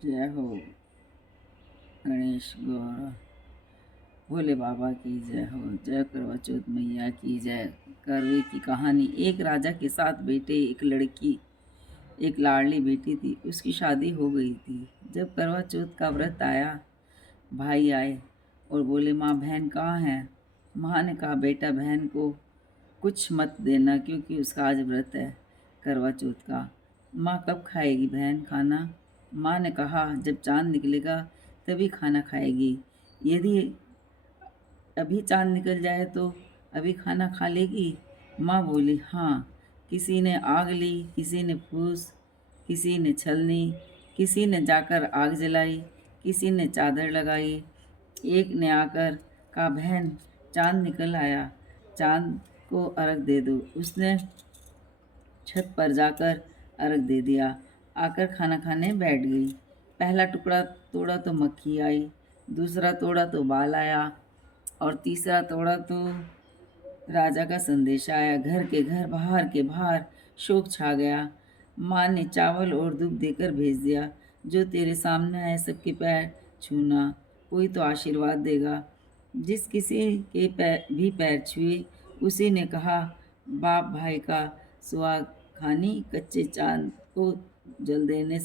जय हो गणेश गौर भोले बाबा की जय हो। जय करवा चौथ मैया की जय। करवे की कहानी। एक राजा के 7 बेटे, एक लड़की, एक लाडली बेटी थी। उसकी शादी हो गई थी। जब करवा चौथ का व्रत आया, भाई आए और बोले, माँ बहन कहाँ है। माँ ने कहा, बेटा बहन को कुछ मत देना क्योंकि उसका आज व्रत है करवा चौथ का। माँ कब खाएगी बहन खाना। माँ ने कहा, जब चांद निकलेगा तभी खाना खाएगी। यदि अभी चांद निकल जाए तो अभी खाना खा लेगी। माँ बोली, हाँ। किसी ने आग ली, किसी ने फूस, किसी ने छलनी, किसी ने जाकर आग जलाई, किसी ने चादर लगाई। एक ने आकर कहा, बहन चांद निकल आया, चांद को अर्घ दे दो। उसने छत पर जाकर अर्घ दे दिया। आकर खाना खाने बैठ गई। पहला टुकड़ा तोड़ा तो मक्खी आई, दूसरा तोड़ा तो बाल आया और तीसरा तोड़ा तो राजा का संदेश आया। घर के घर, बाहर के बाहर शोक छा गया। माँ ने चावल और दूध देकर भेज दिया। जो तेरे सामने आए सबके पैर छूना, कोई तो आशीर्वाद देगा। जिस किसी के पैर छुए, उसी ने कहा, बाप भाई का सुहाग खानी कच्चे चांद को जल देने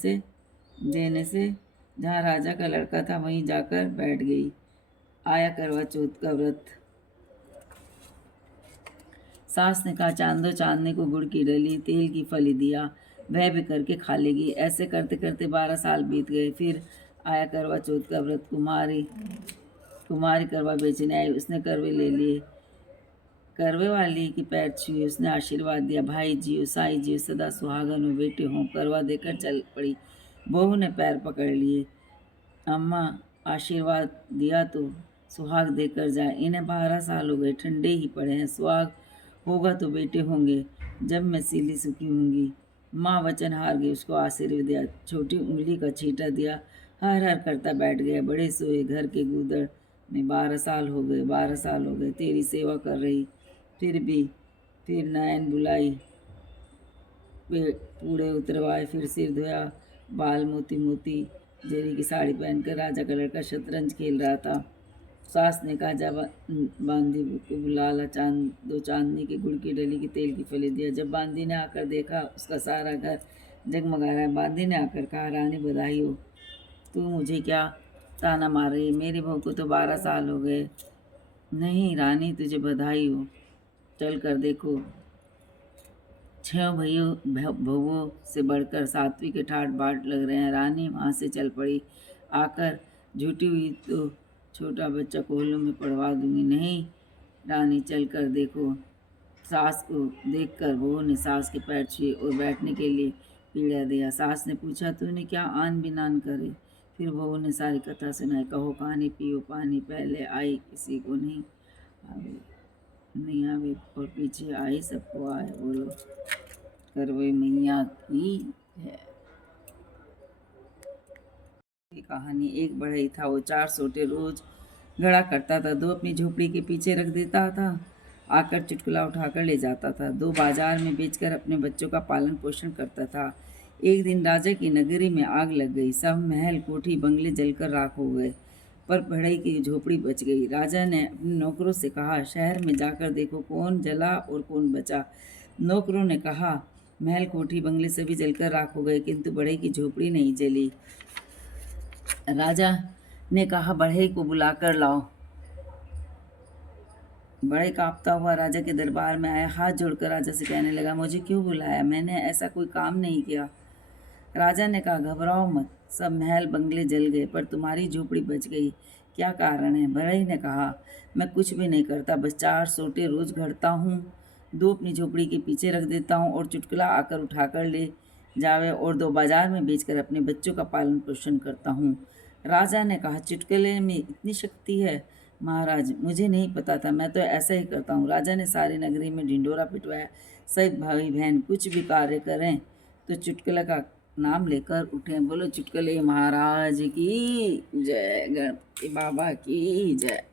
से जहाँ राजा का लड़का था वहीं जाकर बैठ गई। आया करवा चौथ का व्रत। सास ने कहा, चांदो चांदने को गुड़ की डली, तेल की फली दिया, वह भी करके खा लेगी। ऐसे करते करते 12 साल बीत गए। फिर आया करवा चौथ का व्रत। कुमारी कुमारी करवा बेचने आई। उसने करवे ले लिए। करवे वाली के पैर छुए, उसने आशीर्वाद दिया, भाई जियो, साई जियो, सदा सुहागन हो, बेटे हों। करवा देकर चल पड़ी। बहू ने पैर पकड़ लिए। अम्मा आशीर्वाद दिया तो सुहाग देकर जाए। इन्हें 12 साल हो गए, ठंडे ही पड़े हैं। सुहाग होगा तो बेटे होंगे जब मैं सीली सुखी होंगी। माँ वचन हार गई, उसको आशीर्वाद दिया, छोटी उंगली का छींटा दिया, हर हर करता बैठ गया। बड़े सोए घर के गूदड़ में 12 साल हो गए, 12 साल हो गए तेरी सेवा कर रही। फिर नैन बुलाई, पूड़े उतरवाए, फिर सिर धोया, बाल मोती मोती जेरी की साड़ी पहनकर राजा का लड़का शतरंज खेल रहा था। सास ने कहा, जा बांदी को बुला ला, दो चांदनी के गुड़ की डली की तेल की फली दिया। जब बांदी ने आकर देखा, उसका सारा घर जगमगा रहा है। बांदी ने आकर कहा, रानी बधाई हो, तू मुझे क्या ताना मार रही है, मेरी बहू को तो 12 साल हो गए। नहीं रानी, तुझे बधाई हो, चल कर देखो, 6 बहुओं से बढ़कर 7वीं के ठाट बाट लग रहे हैं। रानी वहाँ से चल पड़ी। आकर झूठी हुई तो छोटा बच्चा कोहलों में पड़वा दूंगी। नहीं रानी, चल कर देखो। सास को देखकर बहू ने सास के पैर छुए और बैठने के लिए पीढ़ा दिया। सास ने पूछा, तूने क्या आन बिनान करे। फिर बहू ने सारी कथा सुनाई। कहो कहानी, पियो पानी, पहले आई किसी को नहीं आवे, नहीं आवे और पीछे आई सबको आए। बोलो करवे मैया की है। ये कहानी। एक बढ़ई था, वो 4 सोटे रोज गड़ा करता था। 2 अपनी झोपड़ी के पीछे रख देता था, आकर चुटकुला उठाकर ले जाता था। 2 बाजार में बेचकर अपने बच्चों का पालन पोषण करता था। एक दिन राजा की नगरी में आग लग गई। सब महल, कोठी, बंगले जलकर राख हो गए, पर बढ़ई की झोपड़ी बच गई। राजा ने अपने नौकरों से कहा, शहर में जाकर देखो कौन जला और कौन बचा। नौकरों ने कहा, महल, कोठी, बंगले सभी जलकर राख हो गए, किंतु बढ़ई की झोपड़ी नहीं जली। राजा ने कहा, बढ़ई को बुलाकर लाओ। बढ़ई कांपता हुआ राजा के दरबार में आया। हाथ जोड़कर राजा से कहने लगा, मुझे क्यों बुलाया, मैंने ऐसा कोई काम नहीं किया। राजा ने कहा, घबराओ मत, सब महल बंगले जल गए पर तुम्हारी झोपड़ी बच गई, क्या कारण है। बढ़ई ने कहा, मैं कुछ भी नहीं करता, बस 4 सोटे रोज घड़ता हूँ, 2 अपनी झोपड़ी के पीछे रख देता हूँ और चुटकुला आकर उठाकर ले जावे, और 2 बाजार में बेचकर अपने बच्चों का पालन पोषण करता हूँ। राजा ने कहा, चुटकुले में इतनी शक्ति है। महाराज, मुझे नहीं पता था, मैं तो ऐसा ही करता हूँ। राजा ने सारी नगरी में ढिंढोरा पिटवाया। सब भाई बहन कुछ भी कार्य करें तो चुटकुला का नाम लेकर उठें। बोलो चुटकुले महाराज की जय, गणपति बाबा की जय।